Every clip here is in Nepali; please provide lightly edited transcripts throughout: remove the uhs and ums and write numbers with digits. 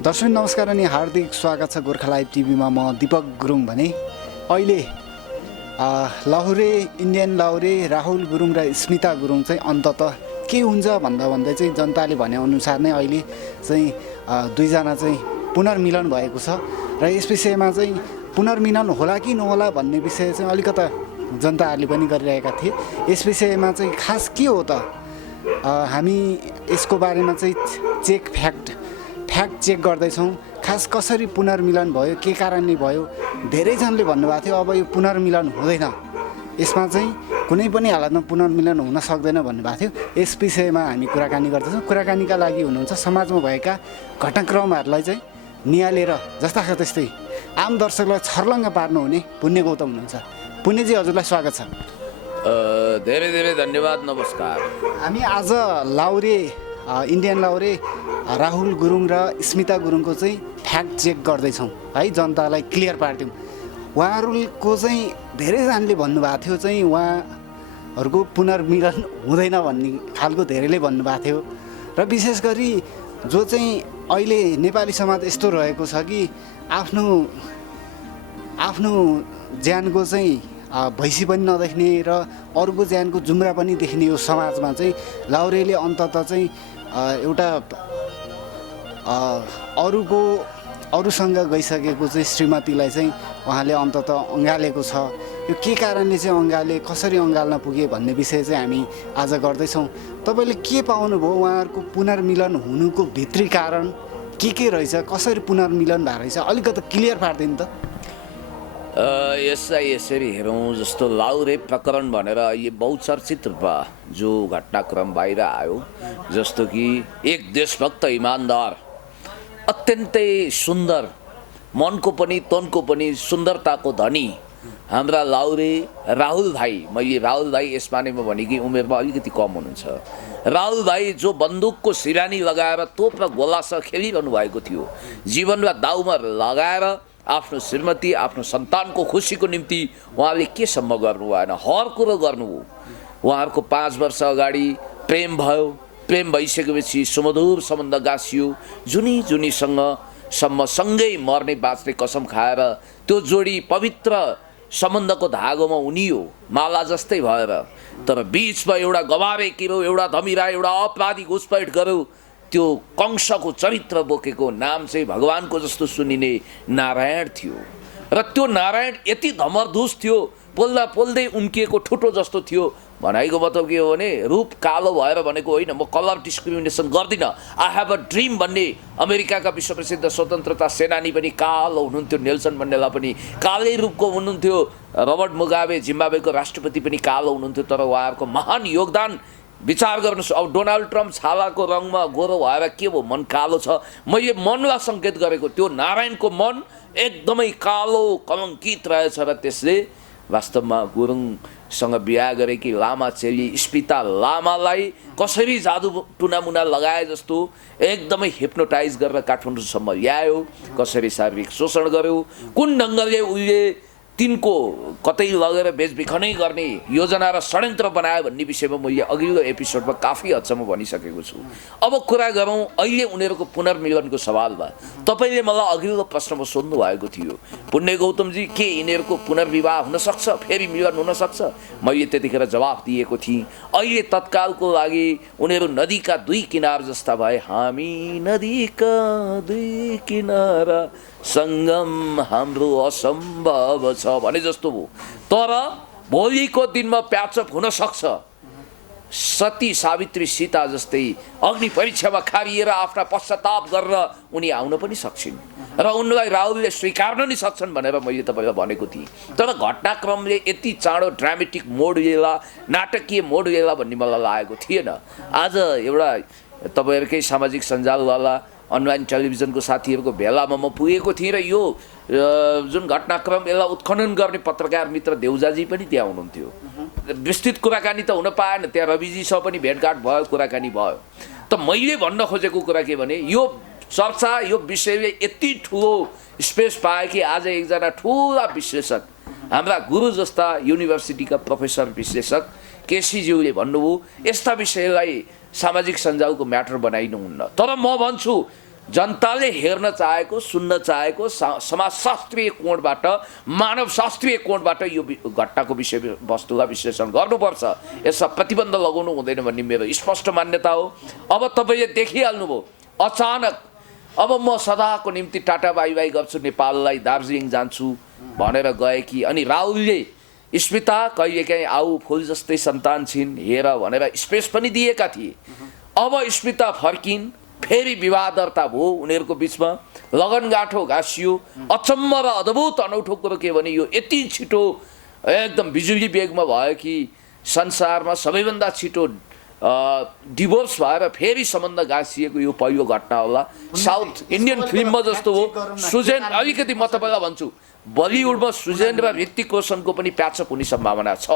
दर्शक नमस्कार अनि हार्दिक स्वागत छ गोर्खा लाइभ टिभीमा। म दीपक गुरुङ भने अहिले लाहुरे इन्डियन लाहुरे राहुल गुरुङ र स्मिता गुरुङ चाहिँ अन्ततः के हुन्छ भन्दै चाहिँ जनताले भनेअनुसार नै अहिले चाहिँ दुईजना चाहिँ पुनर्मिलन भएको छ र यस विषयमा चाहिँ पुनर्मिलन होला कि नहोला भन्ने विषय चाहिँ अलिकता जनताहरूले पनि गरिरहेका थिए। यस विषयमा चाहिँ खास के हो त, हामी यसको बारेमा चाहिँ फ्याक्ट चेक गर्दैछौँ। खास कसरी पुनर्मिलन भयो, के कारणले भयो, धेरैजनाले भन्नुभएको थियो अब यो पुनर्मिलन हुँदैन, यसमा चाहिँ कुनै पनि हालतमा पुनर्मिलन हुन सक्दैन भन्नुभएको थियो। यस विषयमा हामी कुराकानी गर्दैछौँ। कुराकानीका लागि हुनुहुन्छ समाजमा भएका घटनाक्रमहरूलाई चाहिँ निहालेर जस्ताको त्यस्तै आम दर्शकलाई छर्लङ्ग पार्नुहुने पुण्य गौतम हुनुहुन्छ। पुण्यजी, हजुरलाई स्वागत छ। धेरै धेरै धन्यवाद, नमस्कार। हामी आज लाहुरे इन्डियन लाहुरे राहुल गुरुङ र स्मिता गुरुङको चाहिँ फ्याक्ट चेक गर्दैछौँ है, जनतालाई क्लियर पार्यौँ। उहाँहरूको चाहिँ धेरैजनाले भन्नुभएको थियो चाहिँ उहाँहरूको पुनर्मिलन हुँदैन भन्ने खालको धेरैले भन्नुभएको थियो। र विशेष गरी जो चाहिँ अहिले नेपाली समाज यस्तो रहेको छ कि आफ्नो ज्यानको चाहिँ भैँसी पनि नदेख्ने र अरूको ज्यानको जुम्रा पनि देख्ने यो समाजमा चाहिँ लाहुरेले अन्ततः चाहिँ एउटा अरूसँग गइसकेको चाहिँ श्रीमतीलाई चाहिँ उहाँले अन्ततः अँगालेको छ। यो के कारणले चाहिँ अँगाले, कसरी अँगाल्न पुगे भन्ने विषय चाहिँ हामी आज गर्दैछौँ। तपाईँले के पाउनुभयो, उहाँहरूको पुनर्मिलन हुनुको भित्री कारण के रहेछ, कसरी पुनर्मिलन भएको रहेछ, अलिकति क्लियर पार्दैन त। यसलाई यसरी हेरौँ, जस्तो लाहुरे प्रकरण भनेर यो बहुचर्चित रूपमा जो घटनाक्रम बाहिर आयो, जस्तो कि एक देशभक्त इमान्दार अत्यन्तै सुन्दर, मनको पनि तनको पनि सुन्दरताको धनी हाम्रा लाहुरे राहुल भाइ, मैले राहुल भाइ यसमा नै म भने कि उमेरमा अलिकति कम हुनुहुन्छ, राहुल भाइ जो बन्दुकको सिरानी लगाएर तोप र गोलासँग खेलिरहनु भएको थियो, जीवनमा दाउमा लगाएर आफ्नो श्रीमती आफ्नो सन्तानको खुसीको निम्ति उहाँले केसम्म गर्नु भएन, हर कुरो गर्नुभयो। उहाँहरूको 5 वर्ष अगाडि प्रेम भयो, प्रेम भइसकेपछि सुमधुर सम्बन्ध गाँसियो, जुनीसँग सँगै मर्ने बाँच्ने कसम खाएर त्यो जोडी पवित्र सम्बन्धको धागोमा उनियो माला जस्तै भएर। तर बिचमा एउटा गवारे किरो, एउटा धमिरा, एउटा अपराधी घुसपैठ गर्यो। त्यो कंसको चरित्र बोकेको नाम चाहिँ भगवानको जस्तो सुनिने नारायण थियो र त्यो नारायण यति धमरधुस थियो, पोल्दा पोल्दै उम्किएको ठुटो जस्तो थियो। भनाइको मतलब के हो भने रूप कालो भएर भनेको होइन, म कलर डिस्क्रिमिनेसन गर्दिनँ। आई हेभ अ ड्रिम भन्ने अमेरिकाका विश्वप्रसिद्ध स्वतन्त्रता सेनानी पनि कालो हुनुहुन्थ्यो, नेल्सन मण्डेला पनि कालै रूपको हुनुहुन्थ्यो, रबर्ट मुगाबे जिम्बाब्वेको राष्ट्रपति पनि कालो हुनुहुन्थ्यो। तर उहाँहरूको महान योगदान विचार गर्नुहोस्। अब डोनाल्ड ट्रम्प छालाको रङमा गोरो भएर के भयो, मन कालो छ। मैले मनलाई सङ्केत गरेको, त्यो नारायणको मन एकदमै कालो कलङ्कित रहेछ र त्यसले वास्तवमा गुरुङसँग बिहा गरेकी लामा चेली स्मिता लामालाई कसरी जादु टुनामुना लगाए जस्तो एकदमै हिप्नोटाइज गरेर काठमाडौँसम्म ल्यायो, कसरी शारीरिक शोषण गर्यो, कुन ढङ्गले उसले तिनको कतै लगेर बेचबिखनै गर्ने योजना र षड्यन्त्र बनायो भन्ने विषयमा मैले अघिल्लो एपिसोडमा काफी हदसम्म भनिसकेको छु। अब कुरा गरौँ अहिले उनीहरूको पुनर्मिलनको सवालमा। तपाईँले मलाई अघिल्लो प्रश्नमा सोध्नु भएको थियो, पुण्य गौतमजी के यिनीहरूको पुनर्विवाह हुनसक्छ, फेरि मिलन हुनसक्छ? मैले त्यतिखेर जवाफ दिएको थिएँ, अहिले तत्कालको लागि उनीहरू नदीका दुई किनार जस्ता भए। हामी नदीका दुई किनारा सङ्गम हाम्रो असम्भव छ भने जस्तो हो। तर भोलिको दिनमा प्याचअप हुन सक्छ। सती सावित्री सीता जस्तै अग्नि परीक्षामा खारिएर आफ्ना पश्चाताप गरेर उनी आउन पनि सक्छन् र उनलाई राहुलले स्वीकार्न नि सक्छन् भनेर मैले तपाईँलाई भनेको थिएँ। तर घटनाक्रमले यति चाँडो ड्रामेटिक मोड लिएला, नाटकीय मोड लिएला भन्ने मलाई लागेको थिएन। आज एउटा तपाईँहरूकै सामाजिक सञ्जालवाला अनलाइन टेलिभिजनको साथीहरूको भेलामा म पुगेको थिएँ र यो जुन घटनाक्रम यसलाई उत्खनन गर्ने पत्रकार मित्र देउजाजी पनि त्यहाँ हुनुहुन्थ्यो। विस्तृत कुराकानी त हुन पाएन, त्यहाँ रविजीसँग पनि भेटघाट भयो, कुराकानी भयो। त मैले भन्न खोजेको कुरा के भने यो चर्चा, यो विषयले यति ठुलो स्पेस पायो कि आज एकजना ठुला विश्लेषक, हाम्रा गुरु जस्ता युनिभर्सिटीका प्रोफेसर विश्लेषक केसीज्यूले भन्नुभयो यस्ता विषयलाई सामाजिक सञ्जालको म्याटर बनाइनुहुन्न। तर म भन्छु जनताले हेर्न चाहेको सुन्न चाहेको समाजशास्त्रीय कोणबाट मानवशास्त्रीय कोणबाट यो घटनाको विषयवस्तुलाई विश्लेषण गर्नुपर्छ। यसमा प्रतिबन्ध लगाउनु हुँदैन भन्ने मेरो स्पष्ट मान्यता हो। अब तपाईँले देखिहाल्नुभयो अचानक अब म सदाको निम्ति टाटा बाई बाई गर्छु, नेपाललाई दार्जिलिङ जान्छु भनेर गए कि अनि राहुलले स्मिता कहिलेकाहीँ आऊ फुल जस्तै सन्तान छिन् हेर भनेर स्पेस पनि दिएका थिए। अब स्मिता फर्किन्, फेरि विवाद दर्ता भयो उनीहरूको बिचमा, लगनगाँठो घाँसियो। अचम्म र अद्भुत अनौठो कुरो के भने यो यति छिटो एकदम बिजुली बेगमा भयो कि संसारमा सबैभन्दा छिटो डिभोर्स भएर फेरि सम्बन्ध गाँसिएको यो पहिलो घटना होला। साउथ इन्डियन फिल्ममा जस्तो हो सुजेन, अलिकति म तपाईँलाई भन्छु बलिउडमा सुजेन र ऋतिक रोशनको पनि प्याचअप हुने सम्भावना छ,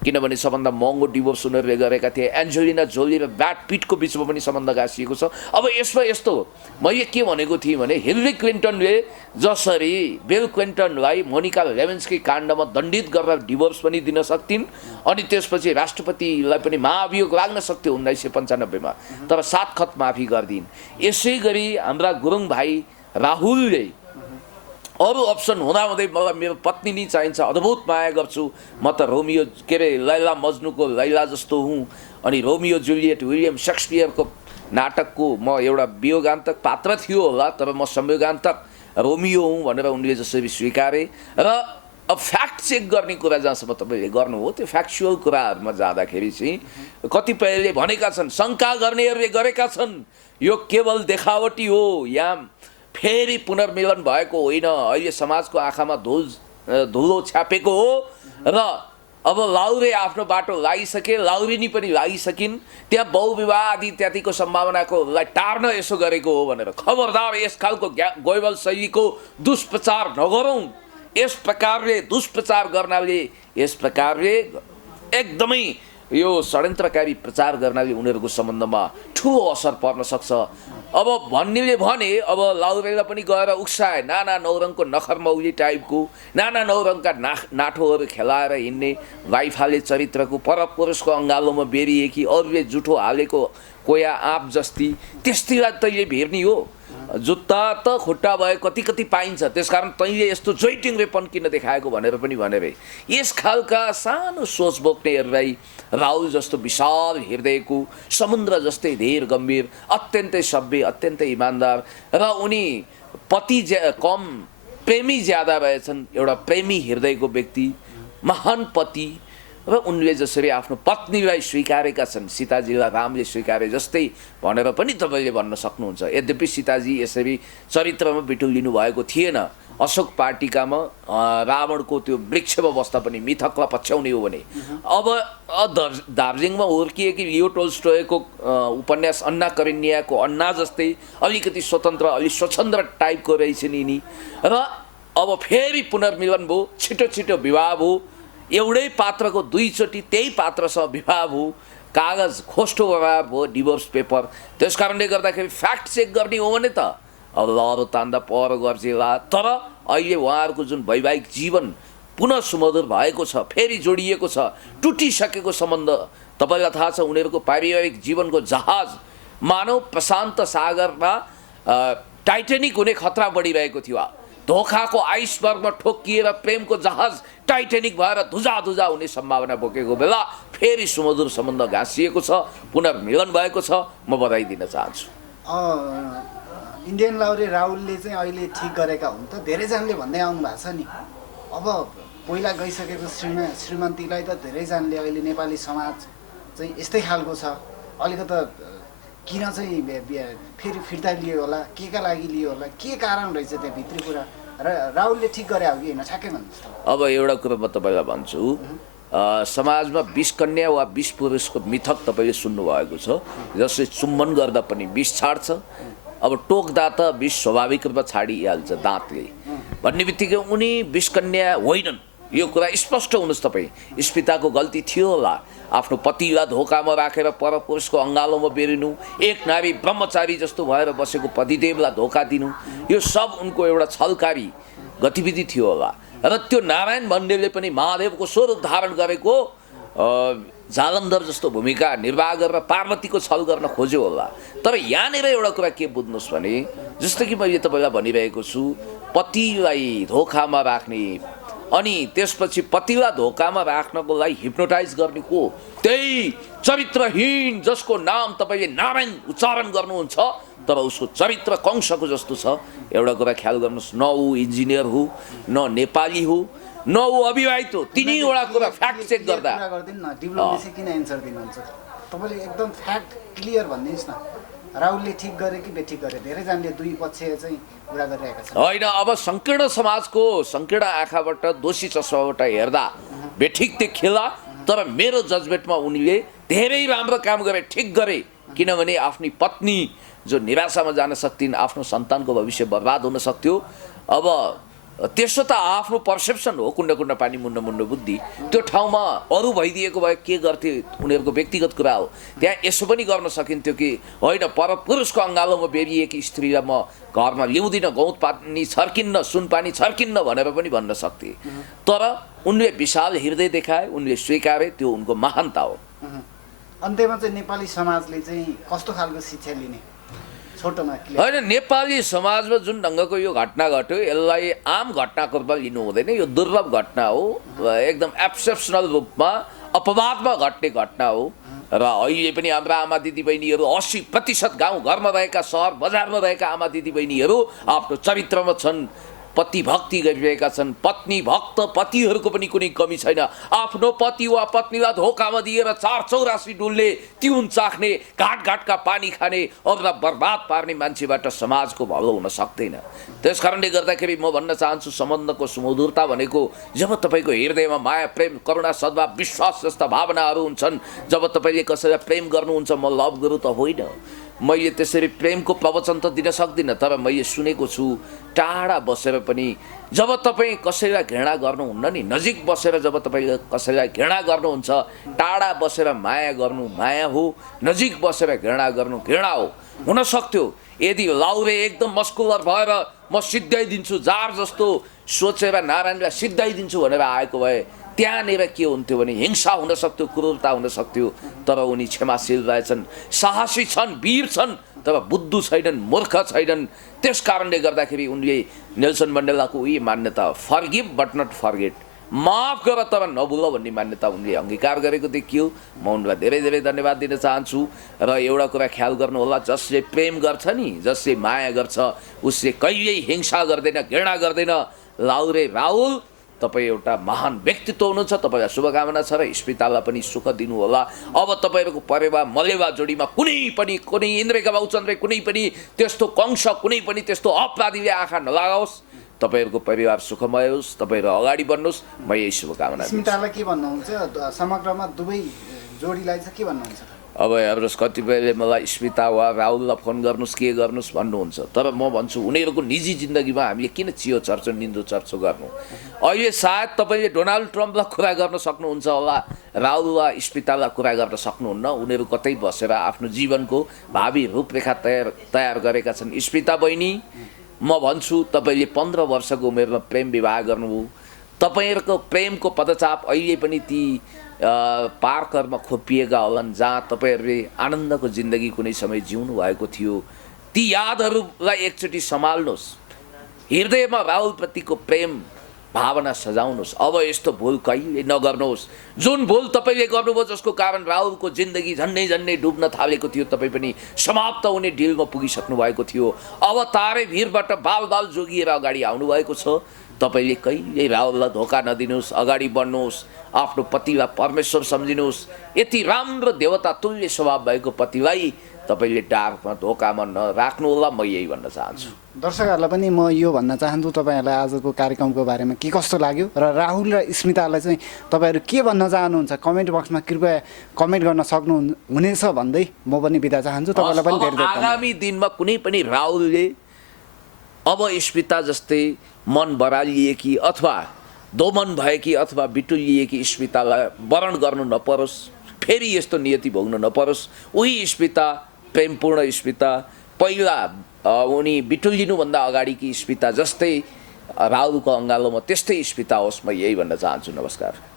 किनभने सबभन्दा महँगो डिभोर्स उनीहरूले गरेका थिए। एन्जेलिना जोली र ब्याड पिटको बिचमा पनि सम्बन्ध गाँसिएको छ। अब यसमा यस्तो हो, मैले के भनेको थिएँ भने हिलरी क्लिन्टनले जसरी बिल क्लिन्टनलाई मोनिका लेविन्स्की काण्डमा दण्डित गरेर डिभोर्स पनि दिन सक्थिन् अनि त्यसपछि राष्ट्रपतिलाई पनि महाभियोग लाग्न सक्थ्यो 1995मा, तर 7 खत माफी गरिदिन्। यसै गरी हाम्रा गुरुङ भाइ राहुलले अरू अप्सन हुँदाहुँदै मलाई मेरो पत्नी नै चाहिन्छ, अद्भुत माया गर्छु, म त रोमियो के अरे लैला मज्नुको लैला जस्तो हुँ, अनि रोमियो जुलियट विलियम सेक्सपियरको नाटकको म एउटा वियोगान्तक पात्र थियो होला तर म संयोगान्तक रोमियो हुँ भनेर उनले जसरी स्वीकारे। र अब फ्याक्ट चेक गर्ने कुरा जहाँसम्म तपाईँले गर्नुभयो त्यो फ्याक्चुअल कुराहरूमा जाँदाखेरि चाहिँ कतिपयले भनेका छन्, शङ्का गर्नेहरूले गरेका छन् यो केवल देखावटी हो, यहाँ फेरि पुनर्मिलन भएको होइन, अहिले समाजको आँखामा धुलो छ्यापेको हो र अब लाउरे आफ्नो बाटो लागिसके, लाउरिनी पनि लागिसकिन्, त्यहाँ बहुविवाह आदि इत्यादिको सम्भावनाकोलाई टार्न यसो गरेको हो भनेर। खबरदार यस खालको गोइबल शैलीको दुष्प्रचार नगरौँ। यस प्रकारले दुष्प्रचार गर्नाले, यस प्रकारले एकदमै यो षड्यन्त्रकारी प्रचार गर्नाले उनीहरूको सम्बन्धमा ठुलो असर पर्न सक्छ। अब भन्नेले भने अब लाउरेलाई पनि गएर उक्साए, नाना नौरङको नखरमौली टाइपको नाना नौरङका नाठोहरू खेलाएर हिँड्ने वाइफाले चरित्रको परपुरुषको अङ्गालोमा बेरिएकी अरूले जुठो हालेको कोया आँप जस्ती त्यस्तीलाई तैँले भेर्नी हो। जुत्ता त खुट्टा भए कति कति पाइन्छ, त्यसकारण तैँले यस्तो जोइटिङ रेपन किन देखाएको भनेर पनि भनेर यस खालका सानो सोच बोक्नेहरूलाई राहुल जस्तो विशाल हृदयको समुद्र जस्तै धेर गम्भीर अत्यन्तै सभ्य अत्यन्तै इमान्दार र उनी पति कम प्रेमी ज्यादा रहेछन्, एउटा प्रेमी हृदयको व्यक्ति महान पति र उनले जसरी आफ्नो पत्नीलाई स्वीकारेका छन्, सीताजीलाई रामले स्वीकारे जस्तै भनेर पनि तपाईँले भन्न सक्नुहुन्छ। यद्यपि सीताजी यसरी चरित्रमा बिटुलिनु भएको थिएन। अशोक पार्टिकामा रावणको त्यो वृक्षमा बस्दा पनि मिथकलाई पछ्याउने हो भने अब दार्जिलिङमा हुर्किएकी लियो टोल्स्टोयको उपन्यास अन्ना करेनियाको अन्ना जस्तै अलिकति स्वतन्त्र अलि स्वच्छन्द टाइपको रहेछन् यिनी। र अब फेरि पुनर्मिलन भयो, छिटो छिटो विवाह भयो, एउटै पात्रको दुईचोटि त्यही पात्रसँग विवाह भयो, कागज खोस्टो व्यवहार भयो, डिभोर्स पेपर। त्यस कारणले गर्दाखेरि फ्याक्ट चेक गर्ने हो भने त अब लहरो तान्दा पर गर्छेला, तर अहिले उहाँहरूको जुन वैवाहिक जीवन पुनः सुमधुर भएको छ, फेरि जोडिएको छ, टुटिसकेको सम्बन्ध तपाईँलाई थाहा छ। उनीहरूको पारिवारिक जीवनको जहाज मानव प्रशान्त सागरमा टाइटेनिक हुने खतरा बढिरहेको थियो। धोखाको आइसबर्गमा ठोकिएर प्रेमको जहाज टाइटेनिक भएर धुजा धुजा हुने सम्भावना बोकेको बेला फेरि सुमधुर सम्बन्ध गाँसिएको छ, पुनर्मिलन भएको छ। म बधाई दिन चाहन्छु। इन्डियन लाउरे राहुलले चाहिँ अहिले ठिक गरेका हुन् त धेरैजनाले भन्दै आउनु भएको छ नि। अब पहिला गइसकेको श्रीमन्तीलाई त धेरैजनाले अहिले नेपाली समाज चाहिँ यस्तै खालको छ, अलिकति किन चाहिँ फेरि फिर्ता लियो होला, के का लागि लियो होला, के कारण रहेछ त्यहाँ भित्री कुरा, र राहुलले ठिक गरे हो कि होइन ठ्याक्कै भन्नुहोस् त। अब एउटा कुरा म तपाईँलाई भन्छु, समाजमा 20 कन्या वा 20 पुरुषको मिथक तपाईँले सुन्नुभएको छ, जसले चुम्बन गर्दा पनि 20 छाड्छ। अब टोक्दा त 20 स्वाभाविक रूपमा छाडिहाल्छ दाँतले भन्ने बित्तिकै उनी 20 कन्या होइनन्। यो कुरा स्पष्ट हुनुहोस् तपाईँ। स्मिताको गल्ती थियो होला, आफ्नो पतिलाई धोकामा राखेर परपुरुषको अङ्गालोमा बेरिनु, एक नारी ब्रह्मचारी जस्तो भएर बसेको पतिदेवलाई धोका दिनु, यो सब उनको एउटा छलकारी गतिविधि थियो होला। र त्यो नारायण मण्डलले पनि महादेवको स्वरूप धारण गरेको जालन्धर जस्तो भूमिका निर्वाह गरेर पार्वतीको छल गर्न खोज्यो होला। तर यहाँनिर एउटा कुरा के बुझ्नुहोस् भने, जस्तो कि मैले तपाईँलाई भनिरहेको छु, पतिलाई धोकामा राख्ने अनि त्यसपछि पतिलाई धोकामा राख्नको लागि हिप्नोटाइज गर्ने को? त्यही चरित्रहीन जसको नाम तपाईँले नारायण उच्चारण गर्नुहुन्छ तर उसको चरित्र कंशको जस्तो छ। एउटा कुरा ख्याल गर्नुहोस्, न ऊ इन्जिनियर हो, न नेपाली हो, न ऊ अविवाहित हो। तिनैवटा कुरा फ्याक्ट चेक गर्दा डिप्लोमेसी किन एन्सर दिनुहुन्छ? तपाईँले एकदम फ्याक्ट क्लियर भनिदिनुहोस् न, राहुलले ठिक गरे कि बेठिक गरे? धेरैजनाले दुई पक्ष चाहिँ कुरा गरिरहेका छन्। होइन, अब सङ्कीर्ण समाजको सङ्कीर्ण आँखाबाट दोषी चस्माबाट हेर्दा बेठिक देखिएला, तर मेरो जजमेन्टमा उनीले धेरै राम्रो काम गरे, ठिक गरे। किनभने आफ्नी पत्नी जो निराशामा जान सक्थिन्, आफ्नो सन्तानको भविष्य बर्बाद हुन सक्थ्यो। अब त्यसो त आफ्नो पर्सेप्सन हो, कुण्ड कुण्ड पानी मुन्ड मुन्ड बुद्धि। त्यो ठाउँमा अरू भइदिएको भए के गर्थे उनीहरूको व्यक्तिगत कुरा हो। त्यहाँ यसो पनि गर्न सकिन्थ्यो कि होइन, परपुरुषको अङ्गालोमा बेरिएकी स्त्रीलाई म घरमा ल्याउँदिनँ, गौत पानी छर्किन्न, सुन पानी छर्किन्न भनेर पनि भन्न सक्थे। तर उनले विशाल हृदय देखाए, उनले स्वीकारे, त्यो उनको महानता हो। अन्त्यमा चाहिँ नेपाली समाजले चाहिँ कस्तो खालको शिक्षा लिने? होइन, नेपाली समाजमा जुन ढङ्गको यो घटना घट्यो यसलाई आम घटनाको रूपमा लिनु हुँदैन। यो दुर्लभ घटना हो, एकदम एक्सेप्सनल रूपमा अपवादमा घट्ने घटना हो। र अहिले पनि हाम्रा आमा दिदीबहिनीहरू 80% गाउँ घरमा रहेका, सहर बजारमा रहेका आमा दिदीबहिनीहरू आफ्नो चरित्रमा छन्, पति भक्ति गरिरहेका छन्। पत्नी भक्त पतिहरूको पनि कुनै कमी छैन। आफ्नो पति वा पत्नीलाई धोकामा दिएर 484 डुल्ने, तिउन चाख्ने, घाट घाटका पानी खाने, अरूलाई बर्बाद पार्ने मान्छेबाट समाजको भलो हुन सक्दैन। त्यस कारणले गर्दाखेरि म भन्न चाहन्छु, सम्बन्धको सुमधुरता भनेको जब तपाईँको हृदयमा माया, प्रेम, करुणा, सद्भाव, विश्वास जस्ता भावनाहरू हुन्छन्, जब तपाईँले कसैलाई प्रेम गर्नुहुन्छ, म लभ गरौँ त होइन, मैले त्यसरी प्रेमको प्रवचन त दिन सक्दिनँ, तर मैले सुनेको छु टाढा बसेर पनि जब तपाईँ कसैलाई घृणा गर्नुहुन्न नि, नजिक बसेर जब तपाईँले कसैलाई घृणा गर्नुहुन्छ, टाढा बसेर माया गर्नु माया हो, नजिक बसेर घृणा गर्नु घृणा हो। हुन सक्थ्यो यदि लाउरे एकदम मस्कुलर भएर म सिद्धाइदिन्छु, जार जस्तो सोचेर नारायणलाई सिद्धाइदिन्छु भनेर आएको भए त्यहाँनिर के हुन्थ्यो भने हिंसा हुन सक्थ्यो, क्रूरता हुन सक्थ्यो। तर उनी क्षमाशील रहेछन्, साहसी छन्, वीर छन्, तर बुद्धु छैनन्, मूर्ख छैनन्। त्यस कारणले गर्दाखेरि उनले नेल्सन मण्डेलाको उही मान्यता, फर्गिभ बट नट फर्गेट, माफ गर तर नभुल भन्ने मान्यता उनले अङ्गीकार गरेको देखियो। म उनलाई धेरै धेरै धन्यवाद दिन चाहन्छु। र एउटा कुरा ख्याल गर्नु होला, जसले प्रेम गर्छ नि, जसले माया गर्छ, उसले कहिल्यै हिंसा गर्दैन, घृणा गर्दैन। लाउरे राहुल, तपाईँ एउटा महान व्यक्तित्व हुनुहुन्छ, तपाईँलाई शुभकामना छ र स्मितालाई पनि सुख दिनु होला। अब तपाईँहरूको परेवा मलेवा जोडीमा कुनै इन्द्रेका बाउचन्द्रे, कुनै पनि त्यस्तो कंश, कुनै पनि त्यस्तो अपराधीले आँखा नलागाओस्। तपाईँहरूको परिवार सुखमय होस्, तपाईँहरू अगाडि बढ्नुहोस्, म यही शुभकामना। स्मितालाई के भन्नुहुन्छ? समग्रमा दुवै जोडीलाई चाहिँ के भन्नुहुन्छ? अब हेर्नुहोस्, कतिपयले मलाई स्मिता वा राहुललाई फोन गर्नुहोस्, के गर्नुहोस् भन्नुहुन्छ, तर म भन्छु उनीहरूको निजी जिन्दगीमा हामीले किन चियो चर्चो, निन्दो चर्चो गर्नु? अहिले सायद तपाईँले डोनाल्ड ट्रम्पलाई कुरा गर्न सक्नुहुन्छ होला, राहुल वा स्मितालाई कुरा गर्न सक्नुहुन्न। उनीहरू कतै बसेर आफ्नो जीवनको भावी रूपरेखा तयार गरेका छन्। स्मिता बहिनी, म भन्छु तपाईँले 15 वर्षको उमेरमा प्रेम विवाह गर्नुभयो। तपाईँहरूको प्रेमको पदचाप अहिले पनि ती पार्करमा खोपिएका होलान् जहाँ तपाईँहरूले आनन्दको जिन्दगी कुनै समय जिउनु भएको थियो। ती यादहरूलाई एकचोटि सम्हाल्नुहोस्, हृदयमा राहुलप्रतिको प्रेम भावना सजाउनुहोस्। अब यस्तो भुल कहिले नगर्नुहोस्। जुन भुल तपाईँले गर्नुभयो, जसको कारण राहुलको जिन्दगी झन्डै झन्डै डुब्न थालेको थियो, तपाईँ पनि समाप्त हुने डिलमा पुगिसक्नु भएको थियो। अब तारे भिरबाट बाल बाल जोगिएर अगाडि आउनुभएको छ। तपाईँले कहिले राहुललाई धोका नदिनुहोस्, अगाडि बढ्नुहोस्, आफ्नो पतिलाई परमेश्वर सम्झिनुहोस्। यति राम्रो देवता तुल्य स्वभाव भएको पतिलाई तपाईँले डार्कमा धोकामा नराख्नु होला, म यही भन्न चाहन्छु। दर्शकहरूलाई पनि म यो भन्न चाहन्छु, तपाईँहरूलाई आजको कार्यक्रमको बारेमा के कस्तो लाग्यो र राहुल र स्मितालाई चाहिँ तपाईँहरू के भन्न चाहनुहुन्छ कमेन्ट बक्समा कृपया कमेन्ट गर्न सक्नुहुनेछ भन्दै म पनि बिदा चाहन्छु। तपाईँलाई पनि धेरै आगामी दिनमा कुनै पनि राहुलले अब स्मिता जस्तै मन बरालिएकी अथवा दोमन भएकी अथवा बिटुलिएकी स्मितालाई वरण गर्नु नपरोस्, फेरि यस्तो नियति भोग्नु नपरोस्। उही स्मिता, प्रेमपूर्ण स्मिता, पहिला उनी बिटुलिनुभन्दा अगाडिकी स्मिता जस्तै राहुलको अङ्गालोमा त्यस्तै स्मिता होस्, म यही भन्न चाहन्छु। नमस्कार।